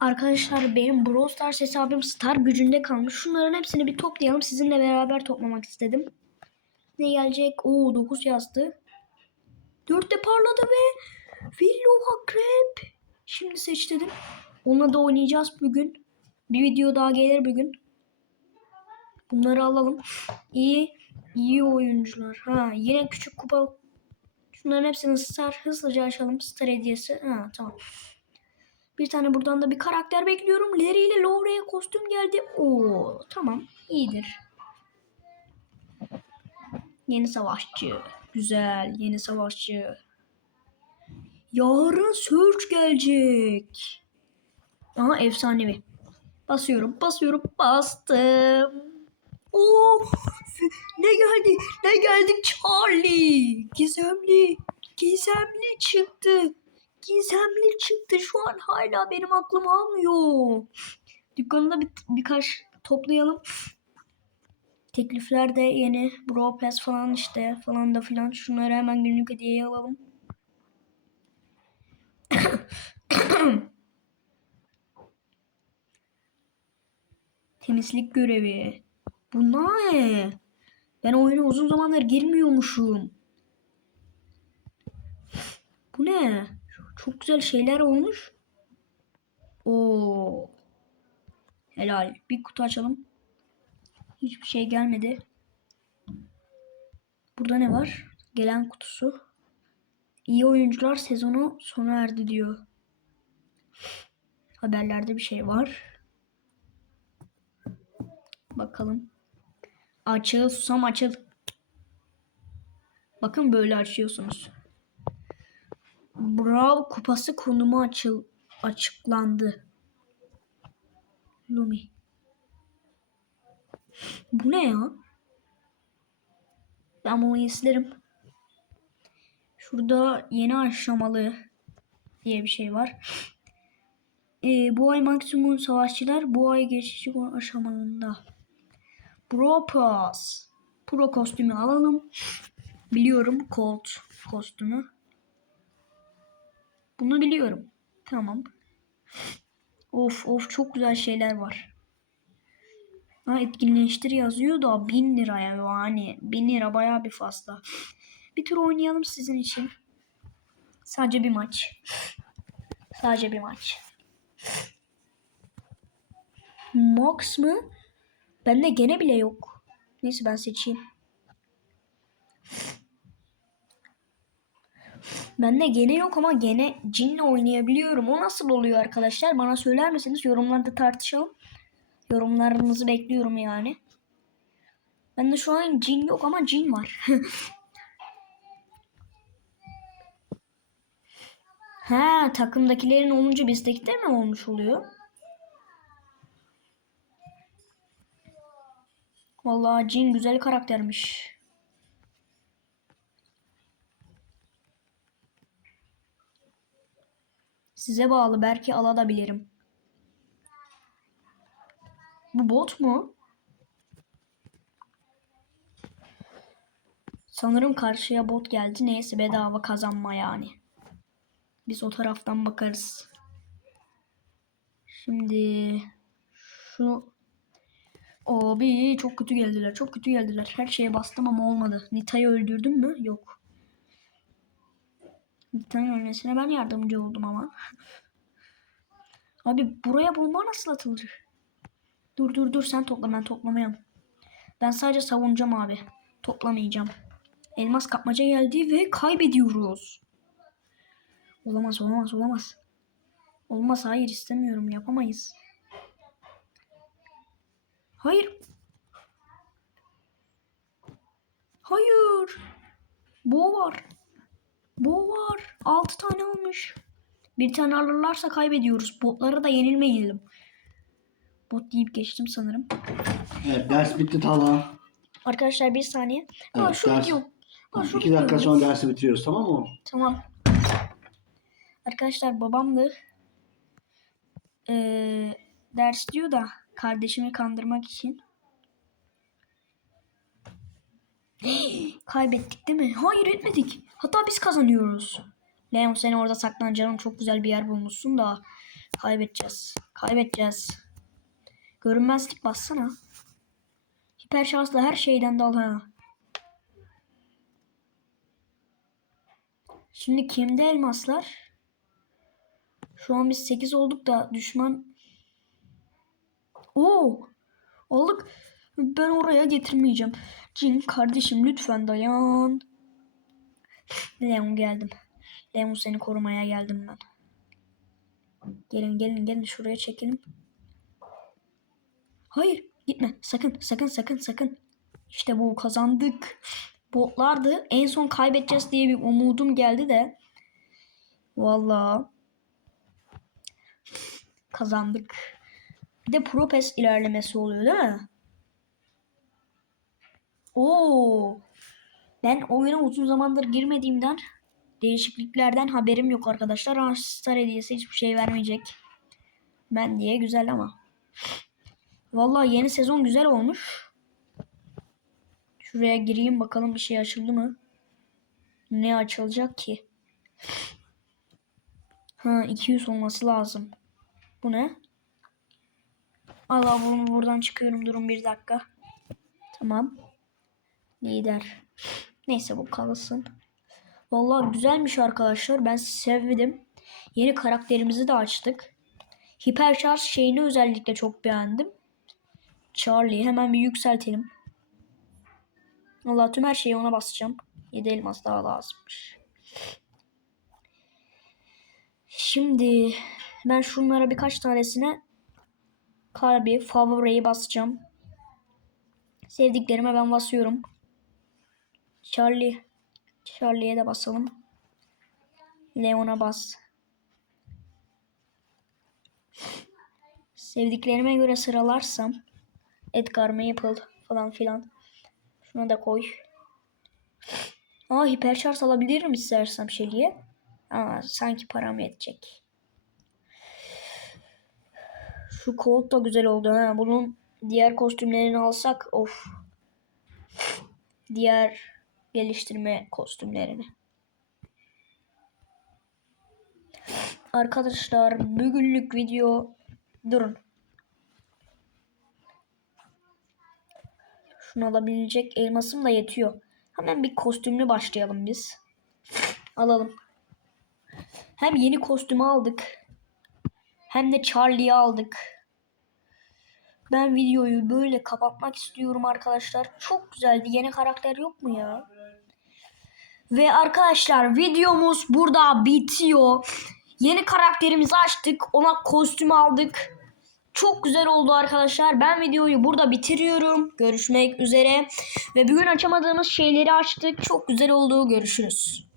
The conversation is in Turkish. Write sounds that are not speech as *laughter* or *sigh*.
Arkadaşlar benim Brawl Stars hesabım Star gücünde kalmış. Şunların hepsini bir toplayalım. Sizinle beraber toplamak istedim. Ne gelecek? Oo 9 yazdı. 4 de parladı ve Willow Akrep. Şimdi seç dedim. Onunla da oynayacağız bugün. Bir video daha gelir bugün. Bunları alalım. İyi, iyi oyuncular. Ha yine küçük kupa. Şunların hepsini star hızlıca açalım. Star hediyesi. Ha tamam. Bir tane buradan da bir karakter bekliyorum. Larry ile Laura'ya kostüm geldi. Oo tamam iyidir. Yeni savaşçı. Güzel yeni savaşçı. Yarın Search gelecek. Aha efsanevi. Basıyorum basıyorum bastım. Oo ne geldi ne geldi Charlie. Gizemli gizemli çıktı. Gizemli çıktı. Şu an hala benim aklım almıyor. Dükkanında bir, birkaç toplayalım. Teklifler de yeni. Bro Pass falan işte falan da filan. Şunları hemen günlük hediyeye alalım. *coughs* Temizlik görevi. Bunlar ne? Ben oyuna uzun zamandır girmiyormuşum. Bu ne? Çok güzel şeyler olmuş. Oo. Helal. Bir kutu açalım. Hiçbir şey gelmedi. Burada ne var? Gelen kutusu. İyi oyuncular sezonu sona erdi diyor. Haberlerde bir şey var. Bakalım. Açıl susam açıl. Bakın böyle açıyorsunuz. Brawl kupası konumu açıl açıklandı. Lumi. Bu ne ya? Ben bunu izlerim. Şurada yeni aşamalı diye bir şey var. Ee, bu ay maksimum savaşçılar bu ay geçici aşamalında. Pro Pass. Pro kostümü alalım. Biliyorum Colt kostümü. Bunu biliyorum. Tamam. Of of çok güzel şeyler var. Ha, etkinleştir yazıyor da 1000 liraya yani. 1000 lira bayağı bir fazla. Bir tur oynayalım sizin için. Sadece bir maç. Sadece bir maç. Max mı? Bende gene bile yok. Neyse ben seçeyim. Bende gene yok ama gene cinle oynayabiliyorum. O nasıl oluyor arkadaşlar? Bana söyler misiniz? Yorumlarda tartışalım. Yorumlarınızı bekliyorum yani. Bende şu an cin yok ama cin var. *laughs* ha takımdakilerin olunca bizdeki de mi olmuş oluyor? Vallahi cin güzel karaktermiş. Size bağlı belki alabilirim. Bu bot mu? Sanırım karşıya bot geldi. Neyse bedava kazanma yani. Biz o taraftan bakarız. Şimdi şu Abi çok kötü geldiler. Çok kötü geldiler. Her şeye bastım ama olmadı. Nita'yı öldürdüm mü? Yok. Nita'nın ölmesine ben yardımcı oldum ama. Abi buraya bomba nasıl atılır? Dur dur dur sen topla ben toplamayayım. Ben sadece savunacağım abi. Toplamayacağım. Elmas kapmaca geldi ve kaybediyoruz. Olamaz olamaz olamaz. Olmaz hayır istemiyorum yapamayız. Hayır. Hayır. Bo var. Bo var. 6 tane almış. Bir tane alırlarsa kaybediyoruz. Botlara da yenilmeyelim. Bot deyip geçtim sanırım. Evet ders bitti Talha. Arkadaşlar bir saniye. Aa, Evet, şu ders- video. Aa, şu iki dakika sonra dersi bitiriyoruz tamam mı? Tamam. Arkadaşlar babamdı. Ee, ders diyor da kardeşimi kandırmak için. *gasps* Kaybettik değil mi? Hayır etmedik. Hatta biz kazanıyoruz. Leon sen orada saklan canım çok güzel bir yer bulmuşsun da kaybedeceğiz. Kaybedeceğiz. Görünmezlik bassana. Hiper şansla her şeyden dal ha. Şimdi kimde elmaslar? Şu an biz 8 olduk da düşman... Oo! Olduk. Ben oraya getirmeyeceğim. Cin kardeşim lütfen dayan. Leon geldim. Leon seni korumaya geldim ben. Gelin gelin gelin şuraya çekelim. Hayır gitme sakın sakın sakın sakın. İşte bu kazandık. Botlardı. En son kaybedeceğiz diye bir umudum geldi de. Vallahi kazandık. Bir de Propes ilerlemesi oluyor değil mi? Oo. Ben oyuna uzun zamandır girmediğimden değişikliklerden haberim yok arkadaşlar. Ama Star hediyesi hiçbir şey vermeyecek. Ben diye güzel ama. Vallahi yeni sezon güzel olmuş. Şuraya gireyim bakalım bir şey açıldı mı? Ne açılacak ki? Ha 200 olması lazım. Bu ne? Allah bunu buradan çıkıyorum. Durun bir dakika. Tamam. Lider. Neyse bu kalsın. Vallahi güzelmiş arkadaşlar. Ben sevdim. Yeni karakterimizi de açtık. Hiper şarj şeyini özellikle çok beğendim. Charlie hemen bir yükseltelim. Vallahi tüm her şeyi ona basacağım. 7 elmas daha lazımmış. Şimdi ben şunlara birkaç tanesine kalbi, favoriyi basacağım. Sevdiklerime ben basıyorum. Charlie. Charlie'ye de basalım. Leon'a bas. Sevdiklerime göre sıralarsam Edgar Maple falan filan. Şuna da koy. Aa hiperşarj alabilirim istersem Shelly'e. Aa sanki param yetecek. Şu Colt da güzel oldu ha. Bunun diğer kostümlerini alsak of. Diğer geliştirme kostümlerini. Arkadaşlar bugünlük video durun. Şunu alabilecek elmasım da yetiyor. Hemen bir kostümlü başlayalım biz. Alalım. Hem yeni kostümü aldık. Hem de Charlie'yi aldık. Ben videoyu böyle kapatmak istiyorum arkadaşlar. Çok güzeldi. Yeni karakter yok mu ya? Ve arkadaşlar videomuz burada bitiyor. Yeni karakterimizi açtık. Ona kostüm aldık. Çok güzel oldu arkadaşlar. Ben videoyu burada bitiriyorum. Görüşmek üzere. Ve bugün açamadığımız şeyleri açtık. Çok güzel oldu. Görüşürüz.